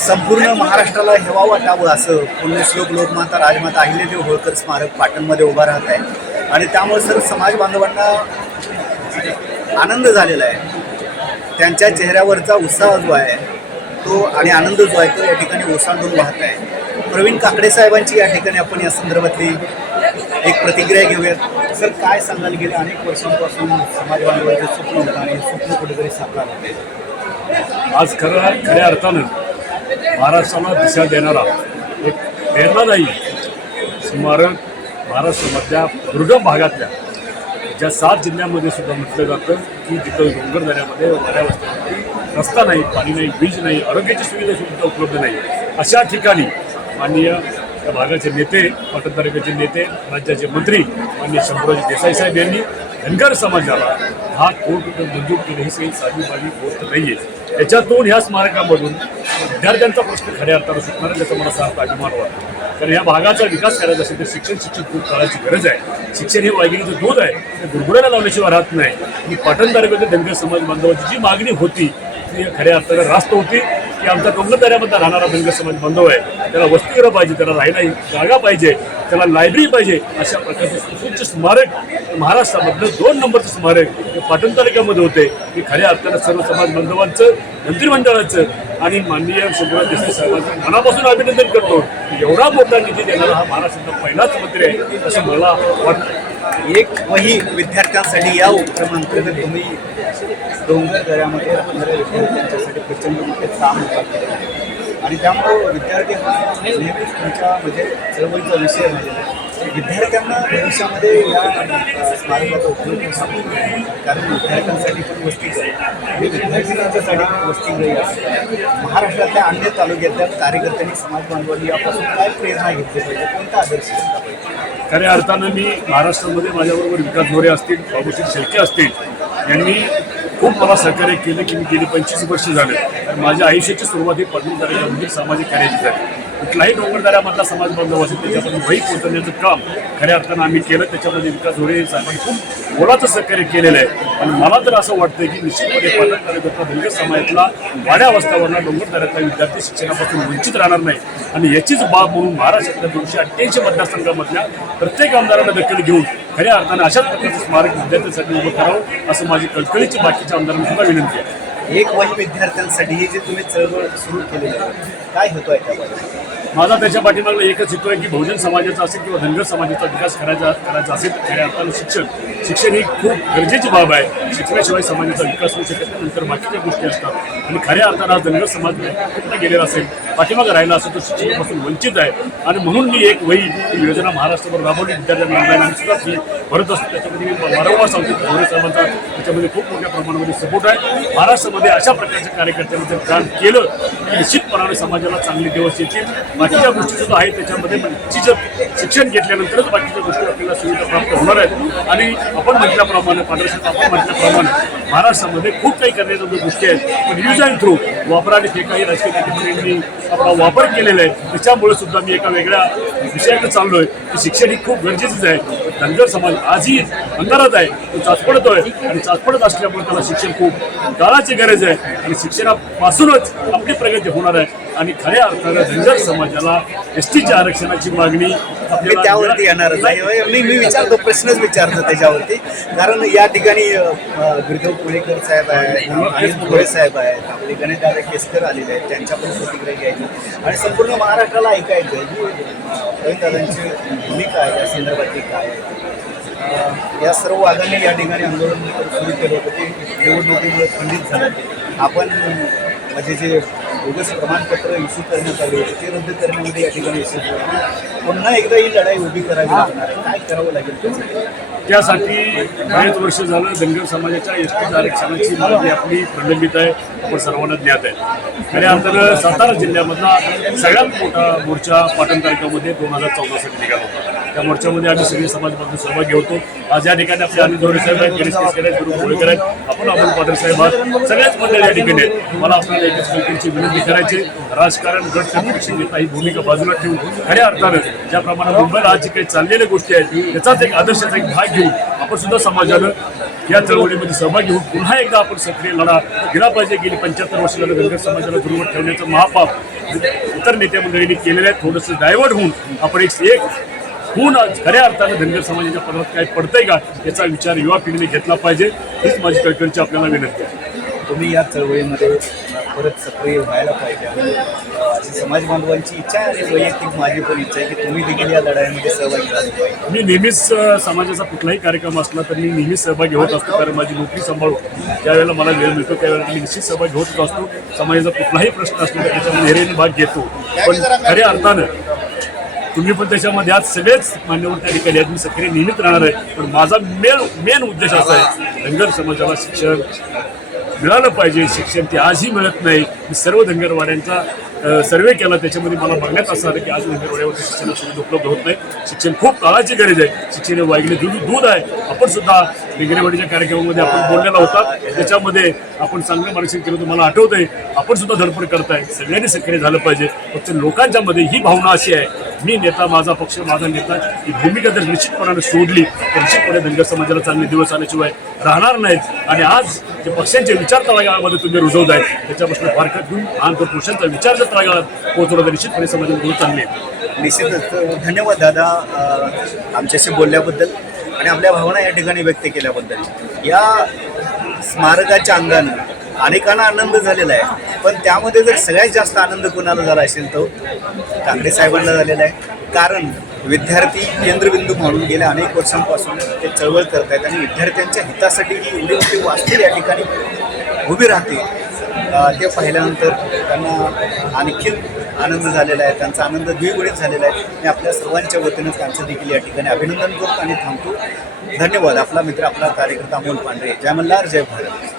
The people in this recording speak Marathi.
संपूर्ण महाराष्ट्राला हेवा वाटावं असं पुण्यश्लोक लोकमाता राजमाता अहिल्यादेव होळकर स्मारक पाटणमध्ये उभा राहत आहे. आणि त्यामुळे सर समाज बांधवांना आनंद झालेला आहे. त्यांच्या चेहऱ्यावरचा उत्साह जो आहे तो आणि आनंद जो आहे तो या ठिकाणी ओसांडून वाहत आहे. प्रवीण काकडे साहेबांची या ठिकाणी आपण या संदर्भातली एक प्रतिक्रिया घेऊयात. सर काय सांगायला गेलं अनेक वर्षांपासून समाज बांधवांचं स्वप्न होतं आणि स्वप्न कुठेतरी साकार होते आज खरं खऱ्या अर्थानं महाराष्ट्राला दिशा देणारा एक प्रेरणादायी स्मारक महाराष्ट्रामधल्या दुर्गम भागातल्या ज्या सात जिल्ह्यांमध्ये सुद्धा म्हटलं जातं की जिथं डोंगर दऱ्यामध्ये वाड्या रस्ता नाही पाणी नाही वीज नाही आरोग्याची सुविधा सुद्धा उपलब्ध नाही अशा ठिकाणी माननीय त्या भागाचे नेते पाटण तालुक्याचे नेते राज्याचे मंत्री माननीय शंभूराजी देसाई साहेब यांनी धनगर समाजाला दहा कोटी रुपये मंजूर केले ही काही साधी बाजी गोष्ट नाही आहे याच्यातून ह्या स्मारकामधून विद्यार्थ्यांचा प्रश्न खऱ्या अर्थानं सुटणार त्याचा मला सार्थ अभिमान वाटतो. कारण या भागाचा विकास करायचा असेल तर शिक्षण शिक्षण खूप काळाची गरज आहे. शिक्षण हे वाघिणीचं दूध आहे. ते गुरगुड्याला लावल्याशिवाय राहत नाही. आणि पाटण तालुक्यातील धनगर समाज बांधवाची जी मागणी होती ती खऱ्या अर्थानं रास्त होती. की आमचा डोंगरदऱ्यामध्ये राहणारा धनगर समाज बांधव आहे. त्याला वसतिगृह पाहिजे त्याला राहायला जागा पाहिजे. त्याला लायब्ररी पाहिजे अशा प्रकारचे सुसज्ज स्मारक महाराष्ट्रामधलं दोन नंबरचं स्मारक हे पाटण तालुक्यामध्ये होते. हे खऱ्या अर्थानं सर्व समाज बांधवांचं मंत्रिमंडळाचं आणि माननीय शंभूराज देसाई साहेबांचं मनापासून अभिनंदन करतो. एवढा मोठा निधी देणारा हा महाराष्ट्राचा पहिलाच मंत्री आहे असं मला वाटतं. एक वही विद्यार्थ्यांसाठी या उपक्रमांतर्गत तुम्ही डोंगर दऱ्यामध्ये राहणाऱ्या विद्यार्थ्यांच्यासाठी प्रचंड मोठे काम उभा केले आणि त्यामुळं विद्यार्थी हा नेहमीच तुमच्या म्हणजे चळवळीचा विषय आहे. विद्यार्थ्यांना भविष्यामध्ये या स्मारकाचा उपयोग कसा कारण विद्यार्थ्यांसाठी पण वस्ती आणि विद्यार्थ्यांच्यासाठी पण वसतिगृह महाराष्ट्रातल्या अन्य तालुक्यातल्या कार्यकर्त्यांनी समाज बांधवांनी यापासून काय प्रेरणा घेतली पाहिजे? कोणता आदर्श घेतला पाहिजे? खऱ्या अर्थानं मी महाराष्ट्रामध्ये माझ्याबरोबर विकास मोरे असतील बाबूश्री शेळके असतील यांनी खूप मला सहकार्य केलं की मी गेली पंचवीस वर्ष झाले. आणि माझ्या आयुष्याची सुरुवात ही पडून झाली सामाजिक कार्याची झाली. कुठलाही डोंगरदऱ्यामधला समाज बांधव असेल त्याच्यामध्ये वही पोहोचवण्याचं काम खऱ्या अर्थानं आम्ही केलं. त्याच्यामध्ये विकास मोरे साहेबांनी खूप मोलाचं सहकार्य केलेलं आहे. आणि मला तर असं वाटतं की निश्चितपणे पालक तालुक्यातला धनगर समाजातला वाड्या वस्त्यावरला डोंगरदऱ्यातला विद्यार्थी शिक्षणापासून वंचित राहणार नाही. आणि याचीच बाब म्हणून महाराष्ट्रातल्या दोनशे अठ्ठ्याऐंशी मतदारसंघामधल्या प्रत्येक आमदारांना दखल घेऊन खऱ्या अर्थानं अशाच प्रकारचं स्मारक विद्यार्थ्यांसाठी उभं करावं असं माझी कळकळीची बाकीच्या आमदारांना सुद्धा विनंती आहे. एक वही विद्यार्थ्यांसाठी ही जी तुम्ही चळवळ सुरू केलेली आहे काय होतो आहे त्यामध्ये? माझा त्याच्या पाठीमागला एकच हेतू आहे की बहुजन समाजाचा असेल किंवा धनगर समाजाचा विकास करायचा करायचा असेल तर खऱ्या अर्थानं शिक्षण. शिक्षण ही खूप गरजेची बाब आहे. शिक्षणाशिवाय समाजाचा विकास होऊ शकत नाही. नंतर बाकीच्या गोष्टी असतात. आणि खऱ्या अर्थानं आज धनगर समाज गेलेला असेल पाठीमागं राहिला असेल तो शिक्षणापासून वंचित आहे. आणि म्हणून मी एक वही ही योजना महाराष्ट्रभर राबवली. विद्यार्थ्यांना आणि सुद्धा ती भरत असतो. त्याच्यामध्ये मी वारंवार सांगतो की साहेबांचा त्याच्यामध्ये खूप मोठ्या प्रमाणामध्ये सपोर्ट आहे. महाराष्ट्रामध्ये अशा प्रकारच्या कार्यकर्त्यांमध्ये काम केलं की निश्चितपणाने समाजाला चांगले दिवस येतील. बाकीच्या गोष्टी सुद्धा आहेत त्याच्यामध्ये पण शिक्षण घेतल्यानंतरच बाकीच्या गोष्टी आपल्याला सुविधा प्राप्त होणार आहेत. आणि आपण म्हटल्याप्रमाणे पारदर्शक आपण म्हटल्याप्रमाणे महाराष्ट्रामध्ये खूप काही करण्याच्या जो गोष्टी आहेत पण यूज अँड थ्रू वापराने जे काही राजकीय नेत्यांनी आपला वापर केलेला आहे. त्याच्यामुळे सुद्धा मी एका वेगळ्या विषयाकडे आहे की शिक्षण ही खूप गरजेचंच आहे. धनगर समाज आजही अंधारात आहे. तो चाचपडतोय आणि चाचपडत असल्यामुळे त्याला शिक्षण खूप काळाची गरज आहे. आणि शिक्षणापासूनच आपली प्रगती होणार आहे. आणि खऱ्या अर्थानं धनगर समाजाला एस टीच्या आरक्षणाची मागणी मी त्यावरती येणारच आहे. मी विचारतो प्रश्नच विचारतो त्याच्यावरती. कारण या ठिकाणी गुरुदेव पुणेकर साहेब आहेत अनिल साहेब आहेत आपले गणेशदादा केसकर आलेले आहेत त्यांच्या पण प्रतिक्रिया घ्यायची. आणि संपूर्ण महाराष्ट्राला ऐकायचं आहे. की प्रवीणदादांची भूमिका आहे या संदर्भातली काय या सर्व वादांनी या ठिकाणी आंदोलन सुरू केलं होतं. ते निवडणुकीमुळे खंडित झालं. आपण म्हणजे जे बोगस प्रमाणपत्र इश्यू करण्यात आले होते. ते रद्द करण्यामध्ये या ठिकाणी यशस्वी पुन्हा एकदा ही लढाई उभी करावी लागणार काय करावं लागेल त्यासाठी? त्यासाठी बरेच वर्ष झालं धनगर समाजाच्या एस टी आरक्षणाची मागणी आपली प्रलंबित आहे. आपण सर्वांना ज्ञात आहे. खऱ्या अंतर सातारा जिल्ह्यामधला सगळ्यात मोठा मोर्चा पाटण तालुक्यामध्ये दोन हजार चौदासाठी निघाला होता. त्या मोर्चामध्ये आम्ही सगळे समाज बांधव सहभागी होतो. आज या ठिकाणी आपले अनिल गौरी साहेब आहेत गणेश केसकर आहेत गुरु गोळेकर आहेत. आपण अमोल पाटील साहेब आहात. सगळ्याच मंडळी या ठिकाणी आहेत. मला आपल्याला एकच कल्पनेची विनंती करायची राजकारण गट कमिशन घेता ही भूमिका बाजूला ठेवून खऱ्या अर्थानं ज्याप्रमाणे मुंबईला आज जी काही चाललेल्या गोष्टी आहेत त्याचाच एक आदर्शाचा एक भाग घेऊन आपण सुद्धा समाजानं या चळवळीमध्ये सहभागी होऊन पुन्हा एकदा आपण सक्रिय लढा दिला पाहिजे. गेली पंच्याहत्तर वर्ष झालं धनगर समाजाला दुर्वट ठेवण्याचं महापाप इतर नेत्या मंडळींनी केलेलं आहे. थोडंसं डायव्हर्ट होऊन आपण एक एक होऊन खऱ्या अर्थानं धनगर समाजाच्या पदात काय पडतंय का याचा विचार युवा पिढीने घेतला पाहिजे हीच माझी कळकळीची आपल्याला विनंती आहे. तुम्ही या चळवळीमध्ये परत सक्रिय व्हायला पाहिजे आणि समाज बांधवांची इच्छा आहे आणि वैयक्तिक माझी पण इच्छा आहे की तुम्ही देखील या लढाईमध्ये सहभागी झाले पाहिजे. मी नेहमीच समाजाचा कुठलाही कार्यक्रम असला तर मी नेहमीच सहभागी होत असतो कारण माझी नोकरी सांभाळून ज्या वेळेला मला वेळ मिळतो त्यावेळेला मी निश्चित सहभागी होत असतो. समाजाचा कुठलाही प्रश्न असतो तर त्याच्यामध्ये नेहमी भाग घेतो. पण खऱ्या अर्थानं तुम्ही पण त्याच्यामध्ये आज सगळेच मान्यवर त्या ठिकाणी आहेत. मी सक्रिय नेहमीच राहणार आहे. पण माझा मेन मेन उद्देश असा आहे धनगर समाजाला शिक्षण मिळालं पाहिजे. शिक्षण ते आजही मिळत नाही. मी सर्व धनगरवाड्यांचा सर्वे केला. त्याच्यामध्ये मला बघण्यात असं आलं की आज धनगरवाड्यावरती शिक्षण सुविधा उपलब्ध होत नाही. शिक्षण खूप काळाची गरज आहे. शिक्षण हे दूध दूध आहे. आपण सुद्धा डिग्रीवाडीच्या कार्यक्रमामध्ये आपण बोललेला होता. त्याच्यामध्ये आपण चांगलं मार्गदर्शन केलं तुम्हाला मला आठवत आहे आपण सुद्धा धडपड करताय. सगळ्यांनी सक्रिय झालं पाहिजे. फक्त लोकांच्या मध्ये ही भावना अशी आहे मी नेता माझा पक्ष माझा नेता ही भूमिका जर निश्चितपणाने सोडली तर निश्चितपणे धनगर समाजाला चांगले दिवस आल्याशिवाय राहणार नाहीत. आणि आज जे पक्षांचे विचार तळागाळामध्ये तुम्ही रुजवत आहेत त्याच्यापासून फारकत घेऊन आणि तो पुरुषांचा विचार जर तळागाळात पोहोचवला तर निश्चितपणे समाजाला दिवस चांगले निश्चितच. धन्यवाद दादा आमच्याशी बोलल्याबद्दल आणि आपल्या भावना या ठिकाणी व्यक्त केल्याबद्दल. या स्मारकाच्या अंगानं अनेकांना आनंद झालेला आहे. पण त्यामध्ये जर सगळ्यात जास्त आनंद कोणाला झाला असेल तो काकडे साहेबांना झालेला आहे. कारण विद्यार्थी केंद्रबिंदू म्हणून गेल्या अनेक वर्षांपासून ते चळवळ करत आहेत आणि विद्यार्थ्यांच्या हितासाठी ही एवढी मोठी वास्तू या ठिकाणी उभी राहते. ते पाहिल्यानंतर त्यांना आणखीन आनंद झालेला आहे. त्यांचा आनंद द्विगुणित झालेला आहे. मी आपल्या सर्वांच्या वतीनं त्यांचं देखील या ठिकाणी अभिनंदन करतो आणि थांबतो. धन्यवाद. आपला मित्र आपला कार्यकर्ता अमोल पांढरे. जय मल्हार जय भारत.